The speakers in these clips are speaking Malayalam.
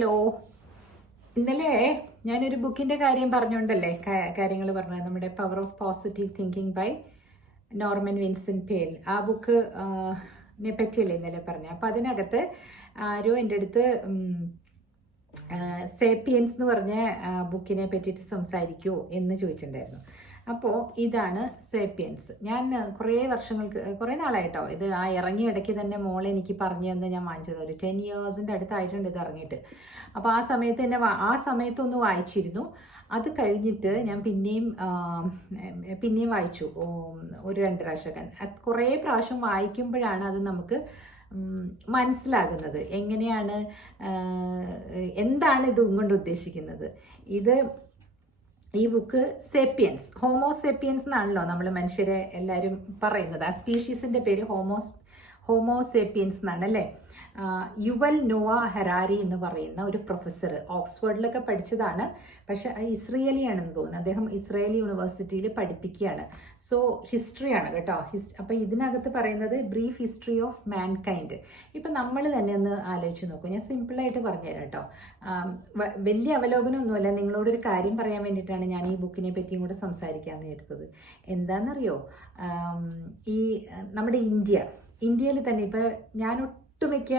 ഹലോ. ഇന്നലെ ഞാനൊരു ബുക്കിൻ്റെ കാര്യം പറഞ്ഞുകൊണ്ടല്ലേ കാര്യങ്ങൾ പറഞ്ഞത്, നമ്മുടെ power of positive thinking by Norman Vincent Peale. ആ ബുക്ക് പറ്റിയല്ലേ ഇന്നലെ പറഞ്ഞത്. അപ്പം അതിനകത്ത് ആരോ എൻ്റെ അടുത്ത് സേപ്പിയൻസ് എന്ന് പറഞ്ഞ ബുക്കിനെ പറ്റിയിട്ട് സംസാരിക്കുമോ എന്ന് ചോദിച്ചിട്ടുണ്ടായിരുന്നു. അപ്പോൾ ഇതാണ് സേപ്പിയൻസ്. ഞാൻ കുറേ നാളായിട്ടോ ഇത് ഇറങ്ങിയ ഇടയ്ക്ക് തന്നെ മോളെ എനിക്ക് പറഞ്ഞു തന്ന് ഞാൻ വാങ്ങിച്ചത്. ഒരു 10 ഇയേഴ്സിൻ്റെ അടുത്തായിട്ടുണ്ട് ഇത് ഇറങ്ങിയിട്ട്. അപ്പോൾ ആ സമയത്തൊന്ന് വായിച്ചിരുന്നു. അത് കഴിഞ്ഞിട്ട് ഞാൻ പിന്നെയും വായിച്ചു ഒരു 2 പ്രാവശ്യമൊക്കെ. കുറേ പ്രാവശ്യം വായിക്കുമ്പോഴാണ് അത് നമുക്ക് മനസ്സിലാകുന്നത് എന്താണ് ഇത് കൊണ്ട് ഉദ്ദേശിക്കുന്നത്. ഈ ബുക്ക് സേപ്പിയൻസ്, ഹോമോസേപ്പിയൻസ് എന്നാണല്ലോ നമ്മൾ മനുഷ്യരെ എല്ലാവരും പറയുന്നത്. ആ സ്പീഷീസിൻ്റെ പേര് ഹോമോസേപ്പിയൻസ് എന്നാണ് അല്ലേ. യുവൽ നോവ ഹരാരി എന്ന് പറയുന്ന ഒരു പ്രൊഫസർ, ഓക്സ്ഫോർഡിലൊക്കെ പഠിച്ചതാണ്, പക്ഷെ ഇസ്രയേലിയാണെന്ന് തോന്നുന്നു. അദ്ദേഹം ഇസ്രയേലി യൂണിവേഴ്സിറ്റിയിൽ പഠിപ്പിക്കുകയാണ്. സോ ഹിസ്റ്ററിയാണ് കേട്ടോ. അപ്പോൾ ഇതിനകത്ത് പറയുന്നത് ബ്രീഫ് ഹിസ്റ്ററി ഓഫ് മാൻകൈൻഡ്. ഇപ്പം നമ്മൾ തന്നെ ഒന്ന് ആലോചിച്ച് നോക്കൂ. ഞാൻ സിമ്പിളായിട്ട് പറഞ്ഞുതരാം കേട്ടോ. വലിയ അവലോകനമൊന്നുമല്ല, നിങ്ങളോടൊരു കാര്യം പറയാൻ വേണ്ടിയിട്ടാണ് ഞാൻ ഈ ബുക്കിനെ പറ്റിയും കൂടെ സംസാരിക്കാമെന്ന് എടുത്തത്. എന്താണെന്നറിയോ, ഈ നമ്മുടെ ഇന്ത്യയിൽ തന്നെ ഇപ്പം ഞാൻ ഒട്ടുമിക്ക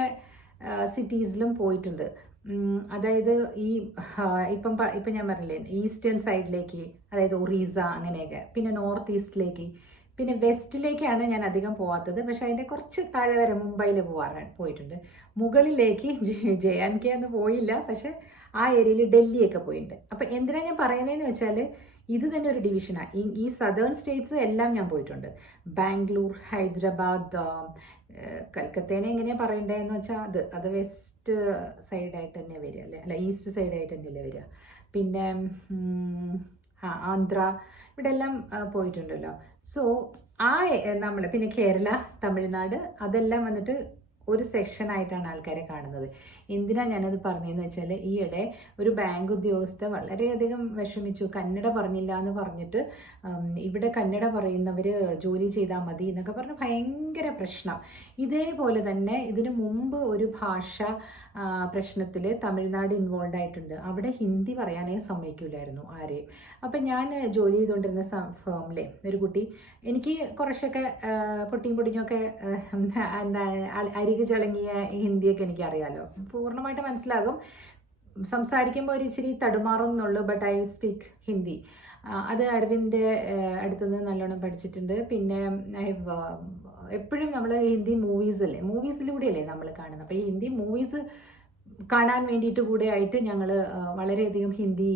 സിറ്റീസിലും പോയിട്ടുണ്ട്. അതായത് ഇപ്പം ഞാൻ പറഞ്ഞില്ലേ, ഈസ്റ്റേൺ സൈഡിലേക്ക്, അതായത് ഒറീസ അങ്ങനെയൊക്കെ, പിന്നെ നോർത്ത് ഈസ്റ്റിലേക്ക്, പിന്നെ വെസ്റ്റിലേക്കാണ് ഞാൻ അധികം പോകാത്തത്. പക്ഷെ അതിൻ്റെ കുറച്ച് താഴെ വരെ മുംബൈയിൽ പോയിട്ടുണ്ട്. മുകളിലേക്ക് JNK ഒന്നും പോയില്ല, പക്ഷെ ആ ഏരിയയിൽ ഡൽഹിയൊക്കെ പോയിട്ടുണ്ട്. അപ്പം എന്തിനാണ് ഞാൻ പറയുന്നതെന്ന് വെച്ചാൽ, ഇത് തന്നെ ഒരു ഡിവിഷനാണ്. ഈ സദേൺ സ്റ്റേറ്റ്സ് എല്ലാം ഞാൻ പോയിട്ടുണ്ട്. ബാംഗ്ലൂർ, ഹൈദരാബാദ്, കൽക്കത്തേനെ എങ്ങനെയാണ് പറയണ്ടതെന്ന് വെച്ചാൽ അത് വെസ്റ്റ് സൈഡായിട്ട് തന്നെ വരിക അല്ല ഈസ്റ്റ് സൈഡായിട്ട് തന്നെയല്ലേ വരിക. പിന്നെ ആന്ധ്ര, ഇവിടെ എല്ലാം പോയിട്ടുണ്ടല്ലോ. സോ നമ്മൾ പിന്നെ കേരള, തമിഴ്നാട്, അതെല്ലാം വന്നിട്ട് ഒരു സെക്ഷനായിട്ടാണ് ആൾക്കാരെ കാണുന്നത്. എന്തിനാണ് ഞാനത് പറഞ്ഞതെന്ന് വെച്ചാൽ, ഈയിടെ ഒരു ബാങ്ക് ഉദ്യോഗസ്ഥ വളരെയധികം വിഷമിച്ചു. കന്നഡ പറഞ്ഞില്ല എന്ന് പറഞ്ഞിട്ട് ഇവിടെ കന്നഡ പറയുന്നവർ ജോലി ചെയ്താൽ മതി എന്നൊക്കെ പറഞ്ഞ് ഭയങ്കര പ്രശ്നം. ഇതേപോലെ തന്നെ ഇതിനു മുമ്പ് ഒരു ഭാഷ പ്രശ്നത്തിൽ തമിഴ്നാട് ഇൻവോൾവ് ആയിട്ടുണ്ട്. അവിടെ ഹിന്ദി പറയാനേ സമ്മതിക്കില്ലായിരുന്നു ആരെയും. അപ്പം ഞാൻ ജോലി ചെയ്തുകൊണ്ടിരുന്ന ഫേമിലെ ഒരു കുട്ടി, എനിക്ക് കുറച്ചൊക്കെ പൊട്ടിയും പൊടിഞ്ഞൊക്കെ അരികു ചളങ്ങിയ ഹിന്ദിയൊക്കെ എനിക്കറിയാമല്ലോ, പൂർണ്ണമായിട്ട് മനസ്സിലാകും. സംസാരിക്കുമ്പോൾ ഒരു ഇച്ചിരി തടുമാറും എന്നുള്ളൂ, ബട്ട് ഐ സ്പീക്ക് ഹിന്ദി. അത് അരവിന്ദിൻ്റെ അടുത്തുനിന്ന് നല്ലോണം പഠിച്ചിട്ടുണ്ട്. പിന്നെ എപ്പോഴും നമ്മൾ ഹിന്ദി മൂവീസിലൂടെയല്ലേ നമ്മൾ കാണുന്നത്. അപ്പോൾ ഈ ഹിന്ദി മൂവീസ് കാണാൻ വേണ്ടിയിട്ട് കൂടെ ആയിട്ട് ഞങ്ങൾ വളരെയധികം ഹിന്ദി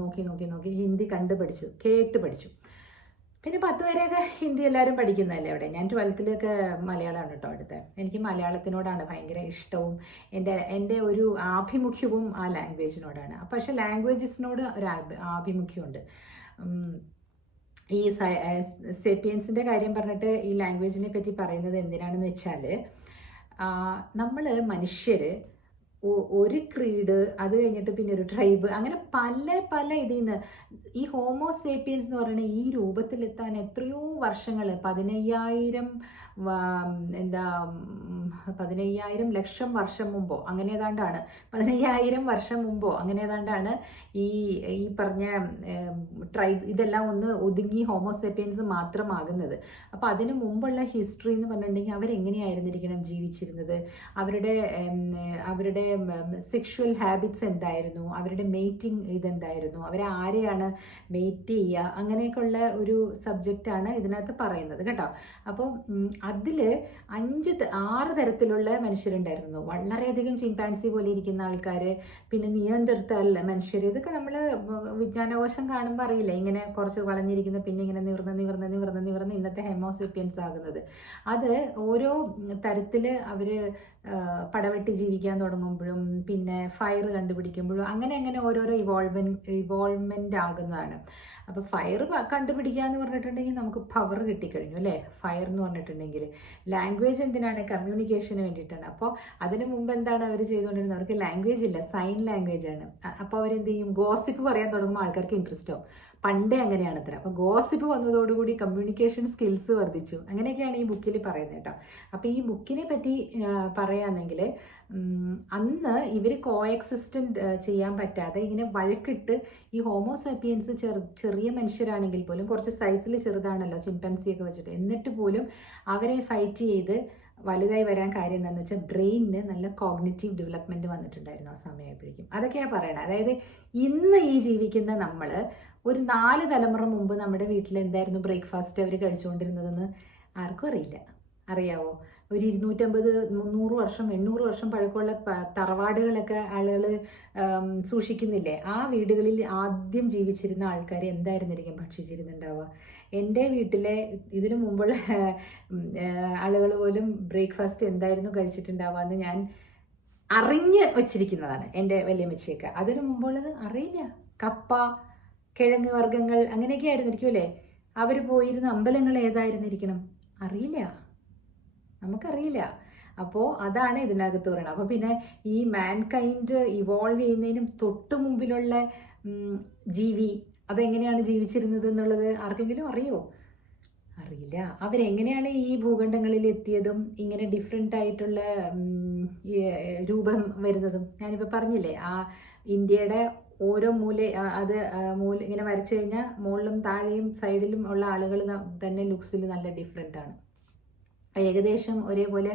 നോക്കി ഹിന്ദി കേട്ട് പഠിച്ചു. പിന്നെ 10 വരെയൊക്കെ ഹിന്ദി എല്ലാവരും പഠിക്കുന്നതല്ലേ അവിടെ. ഞാൻ 12th മലയാളമാണ് കേട്ടോ എടുത്തത്. എനിക്ക് മലയാളത്തിനോടാണ് ഭയങ്കര ഇഷ്ടവും എൻ്റെ ഒരു ആഭിമുഖ്യവും ആ ലാംഗ്വേജിനോടാണ്. പക്ഷേ ലാംഗ്വേജസിനോട് ഒരു ആഭിമുഖ്യമുണ്ട്. ഈ സേപ്പിയൻസിൻ്റെ കാര്യം പറഞ്ഞിട്ട് ഈ ലാംഗ്വേജിനെ പറ്റി പറയുന്നത് എന്തിനാണെന്ന് വെച്ചാൽ, നമ്മൾ മനുഷ്യർ ഒരു ക്രീഡ്, അത് കഴിഞ്ഞിട്ട് പിന്നെ ഒരു ട്രൈബ്, അങ്ങനെ പല ഇതിൽ നിന്ന് ഈ ഹോമോസേപ്പിയൻസ് എന്ന് പറയുന്ന ഈ രൂപത്തിലെത്താൻ എത്രയോ വർഷങ്ങൾ, 15,000 ലക്ഷം വർഷം മുമ്പോ അങ്ങനെ ഏതാണ്ടാണ്, 15,000 വർഷം മുമ്പോ അങ്ങനെ ഏതാണ്ടാണ് ഈ പറഞ്ഞ ട്രൈബ് ഇതെല്ലാം ഒന്ന് ഒതുങ്ങി ഹോമോസേപ്പിയൻസ് മാത്രമാകുന്നത്. അപ്പോൾ അതിന് മുമ്പുള്ള ഹിസ്റ്ററി എന്ന് പറഞ്ഞിട്ടുണ്ടെങ്കിൽ അവരെങ്ങനെയായിരുന്നിരിക്കണം ജീവിച്ചിരുന്നത്, അവരുടെ സെക്ഷുവൽ ഹാബിറ്റ്സ് എന്തായിരുന്നു, അവരുടെ മേറ്റിംഗ് ഇതെന്തായിരുന്നു, ആരെയാണ് മെയ്റ്റ് ചെയ്യുക, അങ്ങനെയൊക്കെയുള്ള ഒരു സബ്ജക്റ്റാണ് ഇതിനകത്ത് പറയുന്നത് കേട്ടോ. അപ്പോൾ അതിൽ 6 തരത്തിലുള്ള മനുഷ്യരുണ്ടായിരുന്നു. വളരെയധികം ചിമ്പാൻസി പോലെ ഇരിക്കുന്ന ആൾക്കാർ, പിന്നെ നിയന്ത്രിത്താൽ മനുഷ്യർ. ഇതൊക്കെ നമ്മൾ വിജ്ഞാനകോശം കാണുമ്പോൾ അറിയില്ല, ഇങ്ങനെ കുറച്ച് വളഞ്ഞിരിക്കുന്ന, പിന്നെ ഇങ്ങനെ നിവർന്ന് ഇന്നത്തെ ഹോമോസേപ്പിയൻസ് ആകുന്നത്. അത് ഓരോ തരത്തിൽ അവർ പടവെട്ടി ജീവിക്കാൻ തുടങ്ങുമ്പോഴും പിന്നെ ഫയർ കണ്ടുപിടിക്കുമ്പോഴും അങ്ങനെ ഓരോരോ ഇവോൾവ്മെൻ്റ് ആകുന്നതാണ്. അപ്പോൾ ഫയർ കണ്ടുപിടിക്കുക എന്ന് പറഞ്ഞിട്ടുണ്ടെങ്കിൽ നമുക്ക് പവർ കിട്ടിക്കഴിഞ്ഞു അല്ലേ. ഫയർ എന്ന് പറഞ്ഞിട്ടുണ്ടെങ്കിൽ ലാംഗ്വേജ് എന്തിനാണ്, കമ്മ്യൂണിക്കേഷന് വേണ്ടിയിട്ടാണ്. അപ്പോൾ അതിന് മുമ്പ് എന്താണ് അവർ ചെയ്തുകൊണ്ടിരുന്നത്, അവർക്ക് ലാംഗ്വേജ് ഇല്ല, സൈൻ ലാംഗ്വേജ് ആണ്. അപ്പോൾ അവരെന്ത് ചെയ്യും, ഗോസിപ്പ് പറയാൻ തുടങ്ങുമ്പോൾ ആൾക്കാർക്ക് ഇൻട്രസ്റ്റ് ആവും. പണ്ടേ അങ്ങനെയാണ് അത്ര. അപ്പോൾ ഗോസിപ്പ് വന്നതോടുകൂടി കമ്മ്യൂണിക്കേഷൻ സ്കിൽസ് വർദ്ധിച്ചു. അങ്ങനെയൊക്കെയാണ് ഈ ബുക്കിൽ പറയുന്നത് കേട്ടോ. അപ്പോൾ ഈ ബുക്കിനെ പറ്റി പറയുകയാണെങ്കിൽ അന്ന് ഇവർ കോഎക്സിസ്റ്റൻ്റ് ചെയ്യാൻ പറ്റാതെ ഇങ്ങനെ വഴക്കിട്ട് ഈ ഹോമോസാപ്പിയൻസ് ചെറിയ മനുഷ്യരാണെങ്കിൽ പോലും കുറച്ച് സൈസിൽ ചെറുതാണല്ലോ ചിമ്പൻസിയൊക്കെ വെച്ചിട്ട്, എന്നിട്ട് പോലും അവരെ ഫൈറ്റ് ചെയ്ത് വലുതായി വരാൻ കാര്യം എന്താണെന്ന് വെച്ചാൽ ബ്രെയിനിന് നല്ല കോഗ്നിറ്റീവ് ഡെവലപ്മെൻറ്റ് വന്നിട്ടുണ്ടായിരുന്നു ആ സമയമായപ്പോഴേക്കും. അതൊക്കെയാണ് പറയണത്. അതായത് ഇന്ന് ഈ ജീവിക്കുന്ന നമ്മൾ ഒരു 4 തലമുറ മുമ്പ് നമ്മുടെ വീട്ടിൽ എന്തായിരുന്നു ബ്രേക്ക്ഫാസ്റ്റ് അവർ കഴിച്ചുകൊണ്ടിരുന്നതെന്ന് ആർക്കും അറിയില്ല. അറിയാവോ? ഒരു 250, 300 വർഷം 800 വർഷം പഴക്കമുള്ള തറവാടുകളൊക്കെ ആളുകൾ സൂക്ഷിക്കുന്നില്ലേ? ആ വീടുകളിൽ ആദ്യം ജീവിച്ചിരുന്ന ആൾക്കാർ എന്തായിരുന്നിരിക്കും ഭക്ഷിച്ചിരുന്നുണ്ടാവുക? എൻ്റെ വീട്ടിലെ ഇതിനു മുമ്പുള്ള ആളുകൾ പോലും ബ്രേക്ക്ഫാസ്റ്റ് എന്തായിരുന്നു കഴിച്ചിട്ടുണ്ടാവുക എന്ന് ഞാൻ അറിഞ്ഞ് വച്ചിരിക്കുന്നതാണ്. എൻ്റെ വല്യമ്മച്ചിയൊക്കെ അതിനു മുമ്പുള്ളത് അറിയില്ല. കപ്പ, കിഴങ്ങ് വർഗ്ഗങ്ങൾ അങ്ങനെയൊക്കെ ആയിരുന്നിരിക്കും അല്ലേ? അവർ പോയിരുന്ന അമ്പലങ്ങൾ ഏതായിരുന്നിരിക്കണം അറിയില്ല, നമുക്കറിയില്ല. അപ്പോൾ അതാണ് ഇതിനകത്ത് പറയുന്നത്. അപ്പോൾ പിന്നെ ഈ മാൻകൈൻഡ് ഇവോൾവ് ചെയ്യുന്നതിനും തൊട്ട് മുമ്പിലുള്ള ജീവി അതെങ്ങനെയാണ് ജീവിച്ചിരുന്നത് എന്നുള്ളത് ആർക്കെങ്കിലും അറിയോ? അറിയില്ല. അവരെങ്ങനെയാണ് ഈ ഭൂഖണ്ഡങ്ങളിൽ എത്തിയതും ഇങ്ങനെ ഡിഫറെൻ്റ് ആയിട്ടുള്ള രൂപം വരുന്നതും? ഞാനിപ്പോൾ പറഞ്ഞില്ലേ, ആ ഇന്ത്യയുടെ ഓരോ അത് ഇങ്ങനെ വരച്ചു കഴിഞ്ഞാൽ മുകളിലും താഴെയും സൈഡിലും ഉള്ള ആളുകൾ തന്നെ ലുക്സിൽ നല്ല ഡിഫറെൻ്റ് ആണ്. ഏകദേശം ഒരേപോലെ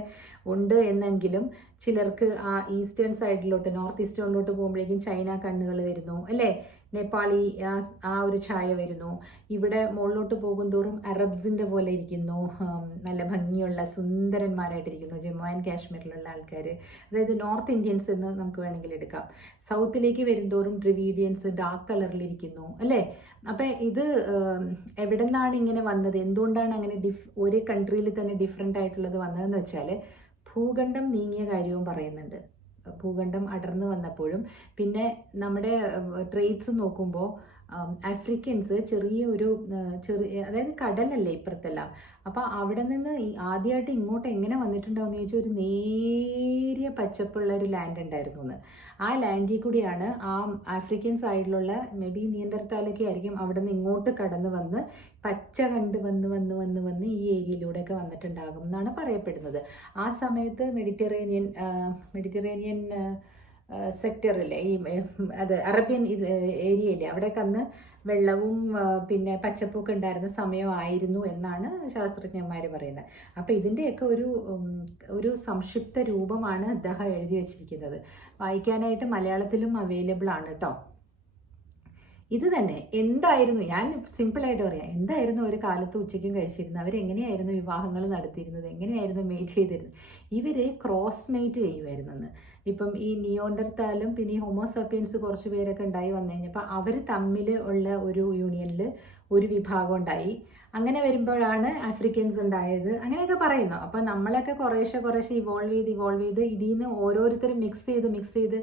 ഉണ്ട് എന്നെങ്കിലും ചിലർക്ക് ആ ഈസ്റ്റേൺ സൈഡിലോട്ട്, നോർത്ത് ഈസ്റ്റേണിലോട്ട് പോകുമ്പോഴേക്കും ചൈന കണ്ണുകൾ വരുന്നു അല്ലേ? നേപ്പാളി ആ ഒരു ഛായ വരുന്നു. ഇവിടെ മുകളിലോട്ട് പോകും തോറും അറബ്സിൻ്റെ പോലെ ഇരിക്കുന്നു, നല്ല ഭംഗിയുള്ള സുന്ദരന്മാരായിട്ടിരിക്കുന്നു ജമ്മു ആൻഡ് കാശ്മീരിലുള്ള ആൾക്കാർ. അതായത് നോർത്ത് ഇന്ത്യൻസ് എന്ന് നമുക്ക് വേണമെങ്കിൽ എടുക്കാം. സൗത്തിലേക്ക് വരുംതോറും ഡ്രിവീഡിയൻസ് ഡാർക്ക് കളറിലിരിക്കുന്നു അല്ലേ? അപ്പം ഇത് എവിടെ നിന്നാണ് ഇങ്ങനെ വന്നത്? എന്തുകൊണ്ടാണ് അങ്ങനെ ഒരു കൺട്രിയിൽ തന്നെ ഡിഫറെൻ്റ് ആയിട്ടുള്ളത് വന്നതെന്ന് വെച്ചാൽ ഭൂഖണ്ഡം നീങ്ങിയ കാര്യവും പറയുന്നുണ്ട്. ഭൂഖണ്ഡം അടർന്നു വന്നപ്പോഴും പിന്നെ നമ്മുടെ ട്രേഡ്സ് നോക്കുമ്പോൾ ആഫ്രിക്കൻസ് അതായത് കടലല്ലേ ഇപ്പുറത്തെല്ലാം. അപ്പോൾ അവിടെ നിന്ന് ആദ്യമായിട്ട് ഇങ്ങോട്ട് എങ്ങനെ വന്നിട്ടുണ്ടാവുമെന്ന് ചോദിച്ചാൽ ഒരു നേരിയ പച്ചപ്പുള്ള ഒരു ലാൻഡ് ഉണ്ടായിരുന്നു എന്ന്. ആ ലാൻഡിൽ കൂടിയാണ് ആ ആഫ്രിക്കൻ സൈഡിലുള്ള മേ ബി നിയന്ത്രത്താലൊക്കെ ആയിരിക്കും അവിടെ നിന്ന് ഇങ്ങോട്ട് കടന്ന് വന്ന് പച്ച കണ്ട് വന്ന് ഈ ഏരിയയിലൂടെയൊക്കെ വന്നിട്ടുണ്ടാകും എന്നാണ് പറയപ്പെടുന്നത്. ആ സമയത്ത് മെഡിറ്ററേനിയൻ സെക്ടറില്ലേ, ഈ അത് അറേബ്യൻ ഏരിയയില്ലേ, അവിടെയൊക്കെ അന്ന് വെള്ളവും പിന്നെ പച്ചപ്പൊക്കെ ഉണ്ടായിരുന്ന സമയമായിരുന്നു എന്നാണ് ശാസ്ത്രജ്ഞന്മാർ പറയുന്നത്. അപ്പോൾ ഇതിൻ്റെയൊക്കെ ഒരു സംക്ഷിപ്ത രൂപമാണ് അദ്ദേഹം എഴുതി വച്ചിരിക്കുന്നത്. വായിക്കാനായിട്ട് മലയാളത്തിലും അവൈലബിൾ ആണ് കേട്ടോ. ഇത് തന്നെ എന്തായിരുന്നു, ഞാൻ സിമ്പിളായിട്ട് പറയാം, എന്തായിരുന്നു ഒരു കാലത്ത് ഉച്ചയ്ക്കും കഴിച്ചിരുന്നത്? അവരെങ്ങനെയായിരുന്നു വിവാഹങ്ങൾ നടത്തിയിരുന്നത്? എങ്ങനെയായിരുന്നു മേറ്റ് ചെയ്തിരുന്നത്? ഇവർ ക്രോസ് മേറ്റ് ചെയ്യുമായിരുന്നെന്ന്. ഇപ്പം ഈ നിയോണ്ടർത്താലും പിന്നെ ഈ ഹോമോസാപ്പിയൻസ് കുറച്ച് പേരൊക്കെ ഉണ്ടായി വന്നു കഴിഞ്ഞപ്പോൾ അവർ തമ്മിൽ ഉള്ള ഒരു യൂണിയനിൽ ഒരു വിഭാഗം ഉണ്ടായി. അങ്ങനെ വരുമ്പോഴാണ് ആഫ്രിക്കൻസ് ഉണ്ടായത്, അങ്ങനെയൊക്കെ പറയുന്നു. അപ്പം നമ്മളൊക്കെ കുറേശ്ശെ ഇവോൾവ് ചെയ്ത് ഇതിൽ നിന്ന് ഓരോരുത്തരും മിക്സ് ചെയ്ത്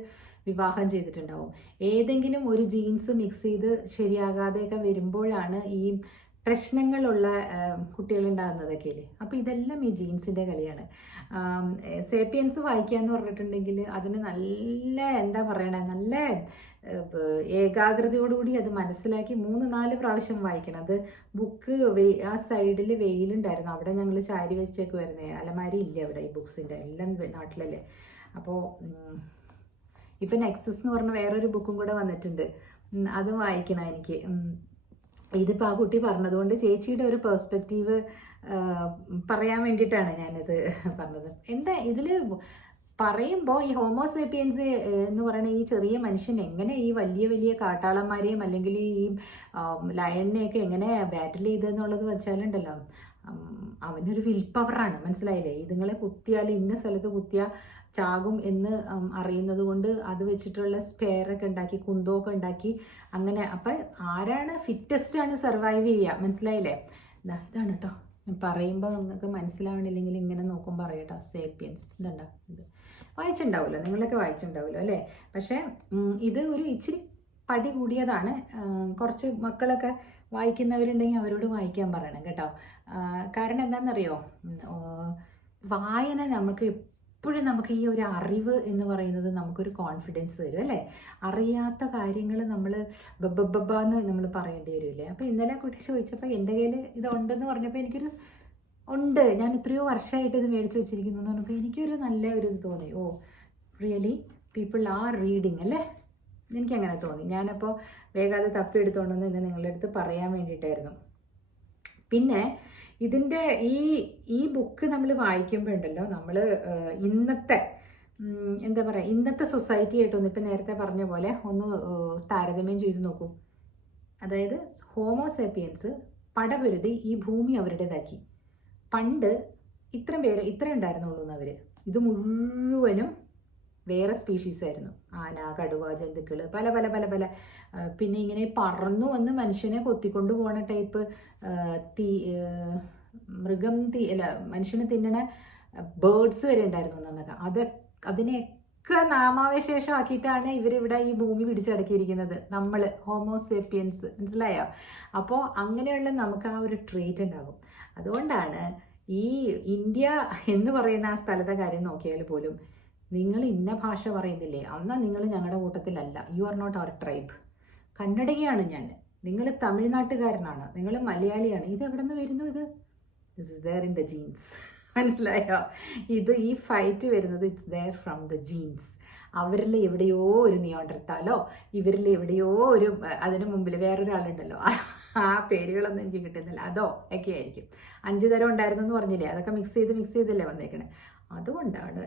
വിവാഹം ചെയ്തിട്ടുണ്ടാവും. ഏതെങ്കിലും ഒരു ജീൻസ് മിക്സ് ചെയ്ത് ശരിയാകാതെയൊക്കെ വരുമ്പോഴാണ് ഈ പ്രശ്നങ്ങളുള്ള കുട്ടികളുണ്ടാകുന്നതൊക്കെ അല്ലേ? അപ്പോൾ ഇതെല്ലാം ഈ ജീൻസിൻ്റെ കളിയാണ്. സേപ്പിയൻസ് വായിക്കുക എന്ന് പറഞ്ഞിട്ടുണ്ടെങ്കിൽ അതിന് നല്ല എന്താ പറയണേ, നല്ല ഏകാഗ്രതയോടുകൂടി അത് മനസ്സിലാക്കി 3-4 പ്രാവശ്യം വായിക്കണം. അത് ബുക്ക് ആ സൈഡിൽ വെയിലുണ്ടായിരുന്നു, അവിടെ ഞങ്ങൾ ചാരി വെച്ചേക്ക് വരുന്നേ. അലമാരി ഇല്ല അവിടെ ഈ ബുക്സിൻ്റെ, എല്ലാം നാട്ടിലല്ലേ. അപ്പോൾ ഇപ്പം നെക്സസ് എന്ന് പറഞ്ഞ വേറൊരു ബുക്കും കൂടെ വന്നിട്ടുണ്ട്, അതും വായിക്കണം എനിക്ക്. ഇതിപ്പോൾ ആ കുട്ടി പറഞ്ഞതുകൊണ്ട് ചേച്ചിയുടെ ഒരു പെർസ്പെക്റ്റീവ് പറയാൻ വേണ്ടിയിട്ടാണ് ഞാനിത് പറഞ്ഞത്. എന്താ ഇതിൽ പറയുമ്പോൾ ഈ ഹോമോസേപ്പിയൻസ് എന്ന് പറയുന്ന ഈ ചെറിയ മനുഷ്യൻ എങ്ങനെ ഈ വലിയ കാട്ടാളന്മാരെയും അല്ലെങ്കിൽ ഈ ലയണിനെയൊക്കെ എങ്ങനെ ബാറ്റിൽ ചെയ്തെന്നുള്ളത് വെച്ചാലുണ്ടല്ലോ, അവനൊരു വിൽ പവറാണ്, മനസ്സിലായില്ലേ? ഇതുങ്ങളെ കുത്തിയാൽ ഇന്ന സ്ഥലത്ത് കുത്തിയാൽ ചാകും എന്ന് അറിയുന്നത് കൊണ്ട് അത് വെച്ചിട്ടുള്ള സ്പെയറൊക്കെ ഉണ്ടാക്കി, കുന്തമൊക്കെ ഉണ്ടാക്കി അങ്ങനെ. അപ്പം ആരാണ് ഫിറ്റസ്റ്റ് ആണ് സർവൈവ് ചെയ്യുക, മനസ്സിലായില്ലേ? ഇതാണ് കേട്ടോ. ഞാൻ പറയുമ്പോൾ നിങ്ങൾക്ക് മനസ്സിലാവണില്ലെങ്കിൽ ഇങ്ങനെ നോക്കുമ്പോൾ അറിയാട്ടോ. സേപ്പിയൻസ് ഇതുണ്ടോ, ഇത് വായിച്ചിട്ടുണ്ടാവുമല്ലോ, നിങ്ങളൊക്കെ വായിച്ചിട്ടുണ്ടാവുമല്ലോ അല്ലേ? പക്ഷേ ഇത് ഒരു ഇച്ചിരി പടി കൂടിയതാണ്. കുറച്ച് മക്കളൊക്കെ വായിക്കുന്നവരുണ്ടെങ്കിൽ അവരോട് വായിക്കാൻ പറയണം കേട്ടോ. കാരണം എന്താണെന്നറിയോ, വായന എപ്പോഴും നമുക്ക് ഈ ഒരു അറിവ് എന്ന് പറയുന്നത് നമുക്കൊരു കോൺഫിഡൻസ് തരും അല്ലേ? അറിയാത്ത കാര്യങ്ങൾ നമ്മൾ ബബ്ബബ്ബാന്ന് നമ്മൾ പറയേണ്ടി വരില്ലേ? അപ്പോൾ ഇന്നലെ കുട്ടി ചോദിച്ചപ്പോൾ എൻ്റെ കയ്യിൽ ഇതുണ്ടെന്ന് പറഞ്ഞപ്പോൾ എനിക്കൊരു ഉണ്ട്, ഞാൻ എത്രയോ വർഷമായിട്ട് ഇത് മേടിച്ച് വെച്ചിരിക്കുന്നു എന്ന് പറഞ്ഞപ്പോൾ എനിക്കൊരു നല്ല ഒരു ഇത് തോന്നി. റിയലി പീപ്പിൾ ആർ റീഡിങ് അല്ലേ? എനിക്കങ്ങനെ തോന്നി. ഞാനപ്പോൾ വേഗം അത് തപ്പിയെടുത്തോണ്ടെന്ന് ഇന്ന് നിങ്ങളുടെ അടുത്ത് പറയാൻ വേണ്ടിയിട്ടായിരുന്നു. പിന്നെ ഇതിൻ്റെ ഈ ബുക്ക് നമ്മൾ വായിക്കുമ്പോഴുണ്ടല്ലോ, നമ്മൾ ഇന്നത്തെ എന്താ പറയുക, ഇന്നത്തെ സൊസൈറ്റി ആയിട്ടൊന്ന് ഇപ്പം നേരത്തെ പറഞ്ഞ പോലെ ഒന്ന് താരതമ്യം ചെയ്ത് നോക്കൂ. അതായത് ഹോമോസേപ്പിയൻസ് പടപൊരുതി ഈ ഭൂമി അവരുടേതാക്കി. പണ്ട് ഇത്ര ഉണ്ടായിരുന്നുള്ളൂ എന്നവർ. ഇത് മുഴുവനും വേറെ സ്പീഷീസ് ആയിരുന്നു. ആന, കടുവ, ജന്തുക്കൾ, പല പല പല പല. പിന്നെ ഇങ്ങനെ പറന്നു വന്ന് മനുഷ്യനെ കൊത്തിക്കൊണ്ട് പോണ ടൈപ്പ് മനുഷ്യനെ തിന്നണ ബേർഡ്സ് വരെ ഉണ്ടായിരുന്നു എന്നൊക്കെ. അതിനെയൊക്കെ നാമാവശേഷമാക്കിയിട്ടാണ് ഇവരിവിടെ ഈ ഭൂമി പിടിച്ചടക്കിയിരിക്കുന്നത്, നമ്മൾ ഹോമോസേപ്പിയൻസ്. മനസ്സിലായോ? അപ്പോൾ അങ്ങനെയുള്ള നമുക്ക് ആ ഒരു ട്രേറ്റ് ഉണ്ടാകും. അതുകൊണ്ടാണ് ഈ ഇന്ത്യ എന്ന് പറയുന്ന ആ സ്ഥലത്തെ കാര്യം നോക്കിയാൽ പോലും നിങ്ങൾ ഇന്ന ഭാഷ പറയുന്നില്ലേ, എന്നാൽ നിങ്ങൾ ഞങ്ങളുടെ കൂട്ടത്തിലല്ല. You are not our tribe. കന്നഡകയാണ് ഞാൻ, നിങ്ങൾ തമിഴ്നാട്ടുകാരനാണ്, നിങ്ങൾ മലയാളിയാണ്. ഇത് എവിടെ നിന്ന് വരുന്നു? This is there in the genes. മനസ്സിലായോ? ഈ ഫൈറ്റ് വരുന്നത് it's there from the genes. അവരിൽ എവിടെയോ ഒരു നിയോണ്ടർത്താലോ, ഇവരിൽ എവിടെയോ ഒരു, അതിന് മുമ്പിൽ വേറൊരാളുണ്ടല്ലോ, ആ പേരുകളൊന്നും എനിക്ക് കിട്ടുന്നില്ല, അതോ ഒക്കെ ആയിരിക്കും. 5 തരം ഉണ്ടായിരുന്നു എന്ന് പറഞ്ഞില്ലേ, അതൊക്കെ മിക്സ് ചെയ്തല്ലേ വന്നേക്കണേ. അതുകൊണ്ടാണ്,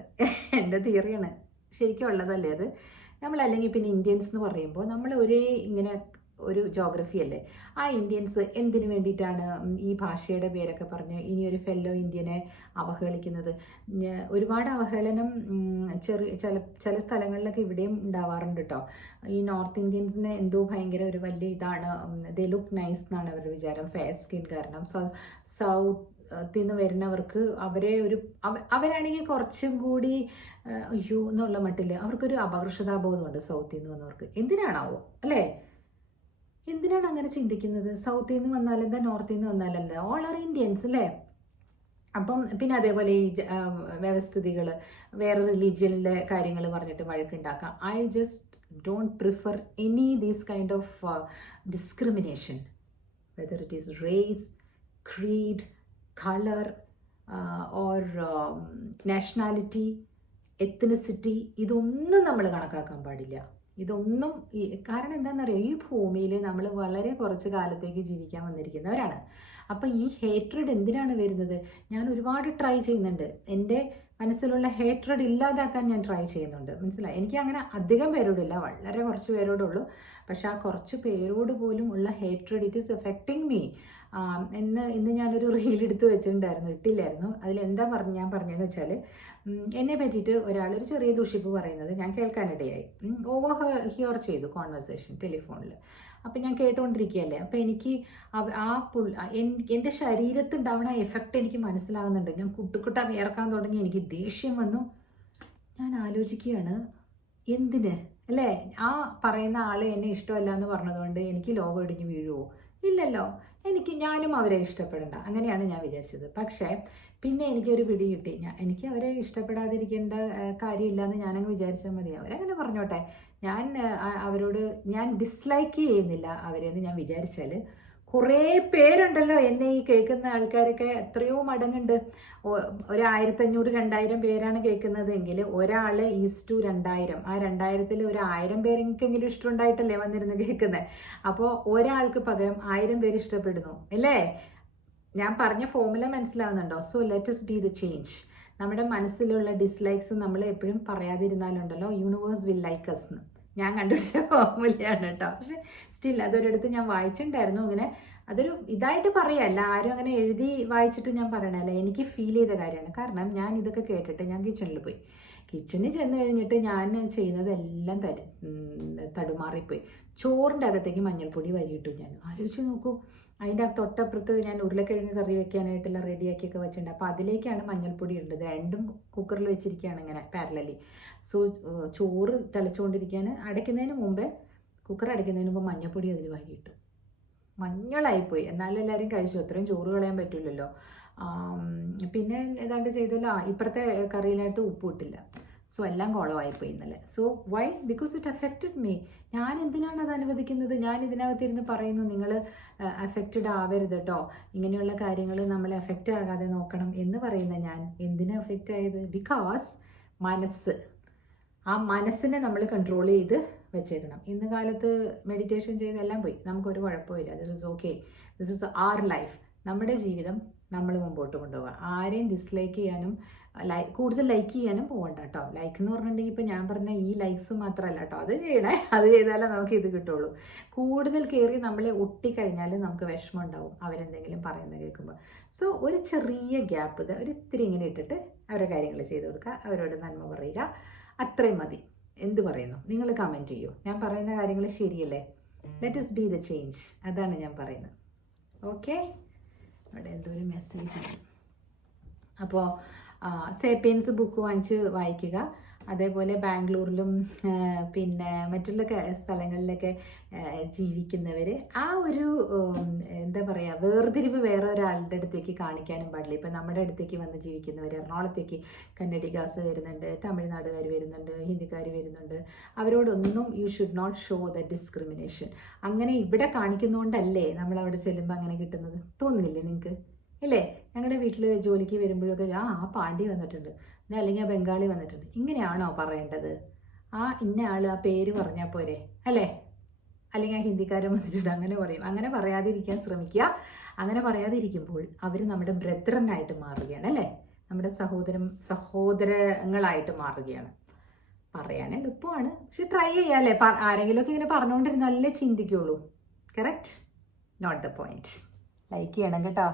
എൻ്റെ തിയറിയാണ്, ശരിക്കും ഉള്ളതല്ലേ അത്. നമ്മളല്ലെങ്കിൽ പിന്നെ ഇന്ത്യൻസ് എന്ന് പറയുമ്പോൾ നമ്മൾ ഇങ്ങനെ ഒരു ജോഗ്രഫി അല്ലേ. ആ ഇന്ത്യൻസ് എന്തിനു വേണ്ടിയിട്ടാണ് ഈ ഭാഷയുടെ പേരൊക്കെ പറഞ്ഞ് ഇനിയൊരു ഫെല്ലോ ഇന്ത്യനെ അവഹേളിക്കുന്നത്? ഒരുപാട് അവഹേളനം ചില സ്ഥലങ്ങളിലൊക്കെ ഇവിടെയും ഉണ്ടാവാറുണ്ട് കേട്ടോ. ഈ നോർത്ത് ഇന്ത്യൻസിന് എന്തോ ഭയങ്കര ഒരു വലിയ ഇതാണ്, ദേ ലുക്ക് നൈസ് എന്നാണ് അവരുടെ വിചാരം, ഫെയർ സ്കിൻ. കാരണം സൗത്തിൽ നിന്ന് വരുന്നവർക്ക് അവരാണെങ്കിൽ കുറച്ചും കൂടി അയ്യോ എന്നുള്ള മട്ടിൽ അവർക്കൊരു അപകർഷതാബോധമുണ്ട് സൗത്തിൽ നിന്ന് വന്നവർക്ക്. എന്തിനാണാവോ അല്ലേ? എന്തിനാണ് അങ്ങനെ ചിന്തിക്കുന്നത്? സൗത്തിൽ നിന്ന് വന്നാലെന്താ, നോർത്തിൽ നിന്ന് വന്നാലെന്താ, ഓൾ ആർ ഇന്ത്യൻസ് അല്ലേ? അപ്പം പിന്നെ അതേപോലെ ഈ വ്യവസ്ഥിതികൾ, വേറെ റിലീജിയനിലെ കാര്യങ്ങൾ പറഞ്ഞിട്ട് വഴക്കുണ്ടാക്കാം. I just don't prefer any these kind of discrimination, whether it is race, creed, colour or nationality, ethnicity. ഇതൊന്നും നമ്മൾ കണക്കാക്കാൻ പാടില്ല. ഇതൊന്നും കാരണം എന്താണെന്നറിയോ, ഈ ഭൂമിയിൽ നമ്മൾ വളരെ കുറച്ച് കാലത്തേക്ക് ജീവിക്കാൻ വന്നിരിക്കുന്നവരാണ്. അപ്പം ഈ ഹേറ്റ്രഡ് എന്തിനാണ് വരുന്നത്? ഞാൻ ഒരുപാട് ട്രൈ ചെയ്യുന്നുണ്ട്. എൻ്റെ മനസ്സിലുള്ള ഹേറ്റ്രഡ് ഇല്ലാതാക്കാൻ ഞാൻ ട്രൈ ചെയ്യുന്നുണ്ട്. മനസ്സിലായി? എനിക്ക് അങ്ങനെ അധികം പേരോടില്ല, വളരെ കുറച്ച് പേരോടുള്ളൂ. പക്ഷെ ആ കുറച്ച് പേരോട് പോലും ഉള്ള hatred it is affecting me. ഇന്ന് ഞാനൊരു റീലെടുത്ത് വെച്ചിട്ടുണ്ടായിരുന്നു, ഇട്ടില്ലായിരുന്നു. അതിലെന്താ ഞാൻ പറഞ്ഞതെന്ന് വെച്ചാൽ, എന്നെ പറ്റിയിട്ട് ഒരു ചെറിയ ദുഷിപ്പ് പറയുന്നത് ഞാൻ കേൾക്കാനിടയായി. ഓവർ ഹിയർ ചെയ്തു കോൺവെർസേഷൻ ടെലിഫോണിൽ. അപ്പം ഞാൻ കേട്ടുകൊണ്ടിരിക്കുകയല്ലേ. അപ്പം എനിക്ക് എൻ്റെ ശരീരത്തുണ്ടാവുന്ന എഫക്റ്റ് എനിക്ക് മനസ്സിലാകുന്നുണ്ട്. ഞാൻ കുട്ടുകുട്ട വിയർക്കാൻ തുടങ്ങി, എനിക്ക് ദേഷ്യം വന്നു. ഞാൻ ആലോചിക്കുകയാണ്, എന്തിന് അല്ലേ? ആ പറയുന്ന ആൾ എന്നെ ഇഷ്ടമല്ല എന്ന് പറഞ്ഞതുകൊണ്ട് എനിക്ക് ലോകം ഇടിഞ്ഞ് വീഴുമോ? ഇല്ലല്ലോ. ഞാനും അവരെ ഇഷ്ടപ്പെടണ്ട, അങ്ങനെയാണ് ഞാൻ വിചാരിച്ചത്. പക്ഷേ പിന്നെ എനിക്കൊരു പിടി കിട്ടി. എനിക്ക് അവരെ ഇഷ്ടപ്പെടാതിരിക്കേണ്ട കാര്യമില്ല എന്ന് ഞാനങ്ങ് വിചാരിച്ചാൽ മതി. അവരങ്ങനെ പറഞ്ഞോട്ടെ, അവരോട് ഞാൻ ഡിസ്ലൈക്ക് ചെയ്യുന്നില്ല അവരെന്ന് ഞാൻ വിചാരിച്ചാൽ, കുറേ പേരുണ്ടല്ലോ എന്നെ ഈ കേൾക്കുന്ന ആൾക്കാരൊക്കെ, എത്രയോ മടങ്ങുണ്ട്. 1500-2000 പേരാണ് കേൾക്കുന്നതെങ്കിൽ ഒരാൾ ഈസ് ടു 2000. ആ 2000-ൽ 1000 പേരെങ്കിലും ഇഷ്ടമുണ്ടായിട്ടല്ലേ വന്നിരുന്ന് കേൾക്കുന്നത്. അപ്പോൾ ഒരാൾക്ക് പകരം 1000 പേര് ഇഷ്ടപ്പെടുന്നു അല്ലേ? ഞാൻ പറഞ്ഞ ഫോർമുല മനസ്സിലാവുന്നുണ്ടോ? So let us B the change. നമ്മുടെ മനസ്സിലുള്ള ഡിസ്ലൈക്സ് നമ്മൾ എപ്പോഴും പറയാതിരുന്നാലുണ്ടല്ലോ, യൂണിവേഴ്സ് വിൽ ലൈക്ക് us എന്ന് ഞാൻ കണ്ടുപിടിച്ച ഫോർമുലയാണ് കേട്ടോ. പക്ഷെ സ്റ്റിൽ അതൊരിടത്ത് ഞാൻ വായിച്ചിട്ടുണ്ടായിരുന്നു. ഇങ്ങനെ അതൊരു ഇതായിട്ട് പറയല്ല, ആരും അങ്ങനെ എഴുതി വായിച്ചിട്ട് ഞാൻ പറയണല്ല, എനിക്ക് ഫീൽ ചെയ്ത കാര്യമാണ്. കാരണം ഞാൻ ഇതൊക്കെ കേട്ടിട്ട് ഞാൻ കിച്ചണിൽ പോയി. കിച്ചണിൽ ചെന്ന് കഴിഞ്ഞിട്ട് ഞാൻ ചെയ്യുന്നതെല്ലാം തടുമാറിപ്പോയി. ചോറിൻ്റെ അകത്തേക്ക് മഞ്ഞൾപ്പൊടി വരിയിട്ടു. ഞാൻ ആലോചിച്ച് നോക്കൂ, അതിൻ്റെ തൊട്ടപ്പുറത്ത് ഞാൻ ഉരുളക്കിഴങ്ങ് കറി വെക്കാനായിട്ടെല്ലാം റെഡിയാക്കിയൊക്കെ വെച്ചിട്ടുണ്ട്. അപ്പോൾ അതിലേക്കാണ് മഞ്ഞൾപ്പൊടി ഉള്ളത്. രണ്ടും കുക്കറിൽ വെച്ചിരിക്കുകയാണ് ഇങ്ങനെ പാരലലി. സോ ചോറ് തിളച്ചുകൊണ്ടിരിക്കാൻ കുക്കർ അടയ്ക്കുന്നതിന് മുമ്പ് മഞ്ഞൾപ്പൊടി അതിൽ വരിയിട്ടു. മഞ്ഞളായിപ്പോയി. എന്നാലും എല്ലാവരും കഴിച്ചു, അത്രയും ചോറ് കളയാൻ പറ്റില്ലല്ലോ. പിന്നെ ഏതാണ്ട് ചെയ്തല്ലോ, ഇപ്പുറത്തെ കറിയിനകത്ത് ഉപ്പ് ഇട്ടില്ല. സോ എല്ലാം കുളമായിപ്പോയി ഇന്നലെ. So why? Because it affected me. ഞാൻ എന്തിനാണ് അത് അനുവദിക്കുന്നത്? ഞാൻ ഇതിനകത്തിരുന്ന് പറയുന്നു നിങ്ങൾ അഫക്റ്റഡ് ആവരുത് കേട്ടോ, ഇങ്ങനെയുള്ള കാര്യങ്ങൾ നമ്മൾ അഫക്റ്റ് ആകാതെ നോക്കണം എന്ന് പറയുന്ന ഞാൻ എന്തിനാ അഫക്റ്റ് ആയത്? ബിക്കോസ് മനസ്സ്, ആ മനസ്സിനെ നമ്മൾ കൺട്രോൾ ചെയ്ത് വെച്ചേക്കണം. ഇന്ന് കാലത്ത് മെഡിറ്റേഷൻ ചെയ്തെല്ലാം പോയി, നമുക്കൊരു കുഴപ്പമില്ല. This is okay, this is our life. നമ്മുടെ ജീവിതം നമ്മൾ മുമ്പോട്ട് കൊണ്ടുപോകുക. ആരെയും ഡിസ്ലൈക്ക് ചെയ്യാനും കൂടുതൽ ലൈക്ക് ചെയ്യാനും പോകണ്ട കേട്ടോ. ലൈക്ക് എന്ന് പറഞ്ഞിട്ടുണ്ടെങ്കിൽ ഇപ്പോൾ ഞാൻ പറഞ്ഞ ഈ ലൈക്സ് മാത്രമല്ല കേട്ടോ, അത് ചെയ്യണേ. അത് ചെയ്താലേ നമുക്ക് ഇത് കിട്ടുള്ളൂ. കൂടുതൽ കയറി നമ്മളെ ഒട്ടിക്കഴിഞ്ഞാൽ നമുക്ക് വിഷമം ഉണ്ടാവും അവരെന്തെങ്കിലും പറയുന്നത് കേൾക്കുമ്പോൾ. സോ ഒരു ചെറിയ ഗ്യാപ്പ്, ഇത് ഒരു ഇത്തിരി ഇങ്ങനെ ഇട്ടിട്ട് അവരുടെ കാര്യങ്ങൾ ചെയ്ത് കൊടുക്കുക, അവരോട് നന്മ പറയുക, അത്രയും മതി. എന്ത് പറയുന്നു നിങ്ങൾ കമൻറ്റ് ചെയ്യൂ. ഞാൻ പറയുന്ന കാര്യങ്ങൾ ശരിയല്ലേ? Let us B the change. അതാണ് ഞാൻ പറയുന്നത്. ഓക്കെ, അവിടെ എന്തോ ഒരു മെസ്സേജ് ആണ്. അപ്പോൾ സേപ്പിയൻസ് ബുക്ക് വായിക്കുക. അതേപോലെ ബാംഗ്ലൂരിലും പിന്നെ മറ്റുള്ള സ്ഥലങ്ങളിലൊക്കെ ജീവിക്കുന്നവർ ആ ഒരു എന്താ പറയുക, വേർതിരിവ് വേറെ ഒരാളുടെ അടുത്തേക്ക് കാണിക്കാനും പാടില്ല. ഇപ്പം നമ്മുടെ അടുത്തേക്ക് വന്ന് ജീവിക്കുന്നവർ, എറണാകുളത്തേക്ക് കന്നഡിഗാസ് വരുന്നുണ്ട്, തമിഴ്നാടുകാർ വരുന്നുണ്ട്, ഹിന്ദിക്കാർ വരുന്നുണ്ട്, അവരോടൊന്നും you should not show the discrimination. അങ്ങനെ ഇവിടെ കാണിക്കുന്നതുകൊണ്ടല്ലേ നമ്മളവിടെ ചെല്ലുമ്പോൾ അങ്ങനെ കിട്ടുന്നത്? തോന്നുന്നില്ലേ നിങ്ങൾക്ക്? ഇല്ലേ? ഞങ്ങളുടെ വീട്ടിൽ ജോലിക്ക് വരുമ്പോഴൊക്കെ ആ പാണ്ടി വന്നിട്ടുണ്ട്, അല്ലെങ്കിൽ ആ ബംഗാളി വന്നിട്ടുണ്ട്, ഇങ്ങനെയാണോ പറയേണ്ടത്? ആ ഇന്ന ആൾ ആ പേര് പറഞ്ഞാൽ പോരെ, അല്ലേ? അല്ലെങ്കിൽ ആ ഹിന്ദിക്കാരൻ വന്നിട്ടുണ്ട്, അങ്ങനെ പറയും. അങ്ങനെ പറയാതിരിക്കാൻ ശ്രമിക്കുക. അങ്ങനെ പറയാതിരിക്കുമ്പോൾ അവർ നമ്മുടെ ബ്രദറിനായിട്ട് മാറുകയാണ്, അല്ലേ? നമ്മുടെ സഹോദരങ്ങളായിട്ട് മാറുകയാണ്. പറയാൻ എളുപ്പമാണ്, പക്ഷെ ട്രൈ ചെയ്യാം, അല്ലേ? ആരെങ്കിലുമൊക്കെ ഇങ്ങനെ പറഞ്ഞുകൊണ്ടിരുന്നാലേ ചിന്തിക്കുള്ളൂ. Correct? Not the point. Like ചെയ്യണം കേട്ടോ.